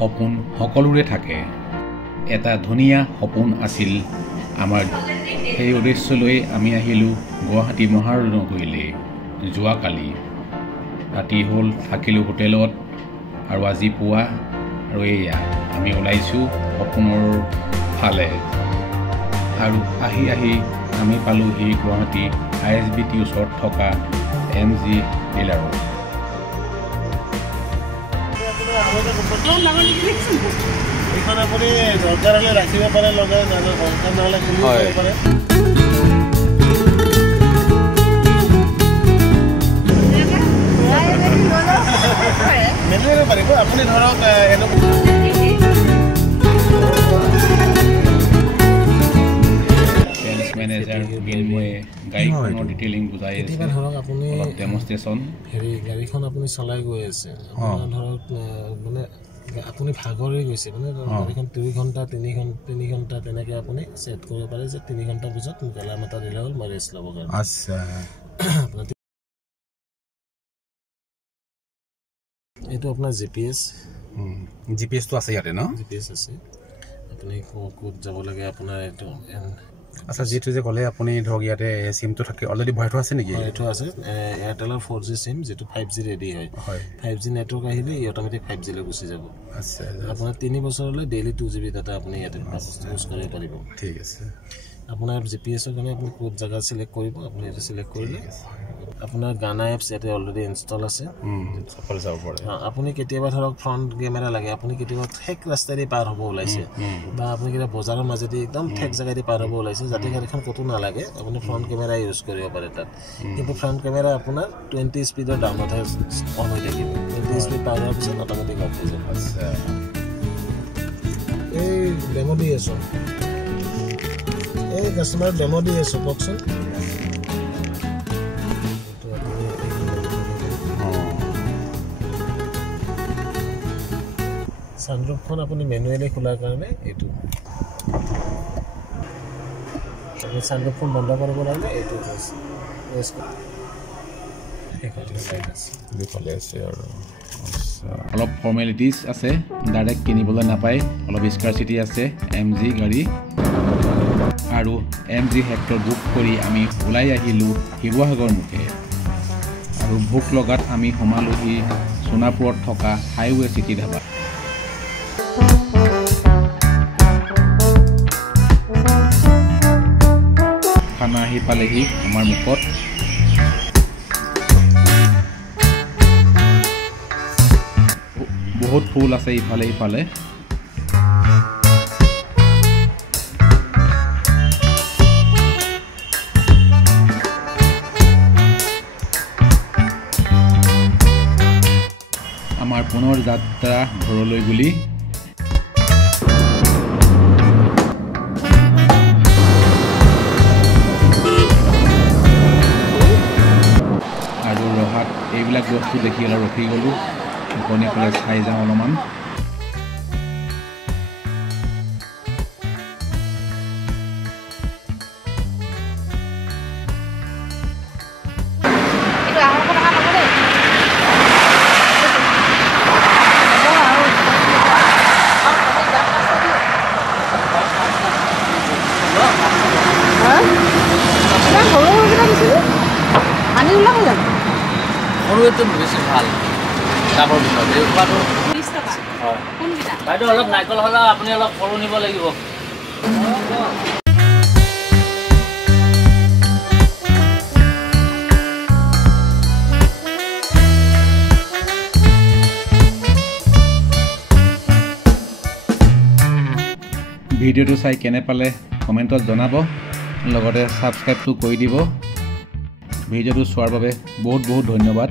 সপোন সকলোৰে থাকে এটা ধুনীয়া সপোন আছিল আমাৰ সেই উদ্দেশ্যলৈ আমি আহিলোঁ গুৱাহাটী মহানগৰীলৈ যোৱাকালি ৰাতি হ'ল থাকিলোঁ হোটেলত আৰু আজি পুৱা আৰু এয়া আমি ওলাইছোঁ সপোনৰ ফালে আৰু আহি আমি পালোহি গুৱাহাটী ISBT ওচৰত থকা MG ডিলাৰত এইখন আপুনি দৰকাৰ হ'লে ৰাখিব পাৰে লগাই দৰকাৰ নহ'লে কিনিব পাৰে মেনুৱে পাৰিব আপুনি ধৰক সেলছ মেনেজাৰ বিনময়ে গাড়ীখনৰ ডিটেইলিং বুজাই আছে ধৰক আপুনি ডেমনষ্ট্ৰেশ্যন গাড়ীখন আপুনি চলাই গৈ আছে ধৰক মানে আপুনি ভাগৰে গৈছে মানে গাড়ীখন 2 ঘণ্টা 3 ঘণ্টা তেনেকৈ আপুনি ছেট কৰিব পাৰে যে 3 ঘণ্টা পিছত মোক এলাৰ্ম এটা দিলে হ'ল মই ৰেষ্ট ল'ব কাৰণে আচ্ছা এইটো আপোনাৰ GPS টো আছে ইয়াতে ন GPS আছে আপুনি ক'ত যাব লাগে আপোনাৰ এইটো আচ্ছা যেটো যে ক'লে আপুনি ধৰক ইয়াতে সিমটো থাকে অলৰেডি ভৰাই থোৱা আছে নেকি এইটো আছে এয়াৰটেলৰ 4G সিম যেটো 5G ৰেডি হয় 5G নেটৱৰ্ক আহিলে অটোমেটিক 5G লৈ গুচি যাব আচ্ছা আপোনাৰ 3 বছৰলৈ ডেইলি 2GB ডাটা আপুনি ইয়াতে ইউজ কৰিব পাৰিব ঠিক আছে আপোনাৰ জিপিএছৰ কাৰণে আপুনি কোড জাগা সিলেক্ট কৰিব আপুনি এটা সিলেক্ট কৰিলে আপোনাৰ গানা এপছ ইয়াতে অলৰেডি ইনষ্টল আছে সফল যাব পাৰে আপুনি কেতিয়াবা ধৰক ফ্ৰন্ট কেমেৰা লাগে আপুনি কেতিয়াবা ঠেক ৰাস্তাৰে পাৰ হ'ব ওলাইছে বা আপুনি কিবা বজাৰৰ মাজেদি একদম ঠেক জাগাৰে পাৰ হ'ব ওলাইছে যাতে গাড়ীখন কতো নালাগে আপুনি ফ্ৰন্ট কেমেৰা ইউজ কৰিব পাৰে তাত কিন্তু ফ্ৰন্ট কেমেৰা আপোনাৰ 20 স্পীডৰ ডাউনত অন হৈ থাকিব 20 স্পীড পাৰ হোৱাৰ পিছত অটোমেটিক অফ হৈ যাব আচ্ছা এই ডেমো দি আছো এই কাস্টমাৰ ডেমো দি আছো বকচোন সানৰুফখন আপুনি মেনুৱেলি খোলাৰ কাৰণে এইটো আপুনি সানৰুফখন বন্ধ কৰিব লাগিলে এইটো প্ৰেছ কৰক অলপ ফৰ্মেলিটিজ আছে ডাইৰেক্ট কিনিবলৈ নাপায় অলপ স্কাৰচিটি আছে MG গাড়ী আৰু MG হেক্টৰ বুক কৰি আমি ওলাই আহিলোঁ শিৱসাগৰ মুখে আৰু ভোক লগাত আমি সোমালোহি সোণাপুৰত থকা হাইৱে চিটি ধাবা খানা আহি পালেহি আমাৰ মুখত বহুত ফুল আছে ইফালে ইফালে আমাৰ পুনৰ যাত্ৰা ঘৰলৈ বুলি আৰু ৰহাত এইবিলাক বস্তু দেখি অলপ ৰখি গ'লোঁ কোনে ফালে চাই যাওঁ অলপমান সৰুটো বেছি ভাল ডাবৰ ভিতৰত এই খোৱাটো 30 টকা হয় কোনটা বাইদেউ অলপ নাইকল হ'লে আপুনি অলপ সৰু নিব লাগিব ভিডিঅ'টো চাই কেনে পালে কমেণ্টত জনাব লগতে সাবস্ক্ৰাইবটো কৰি দিব ভিডিঅ'টো চোৱাৰ বাবে বহুত ধন্যবাদ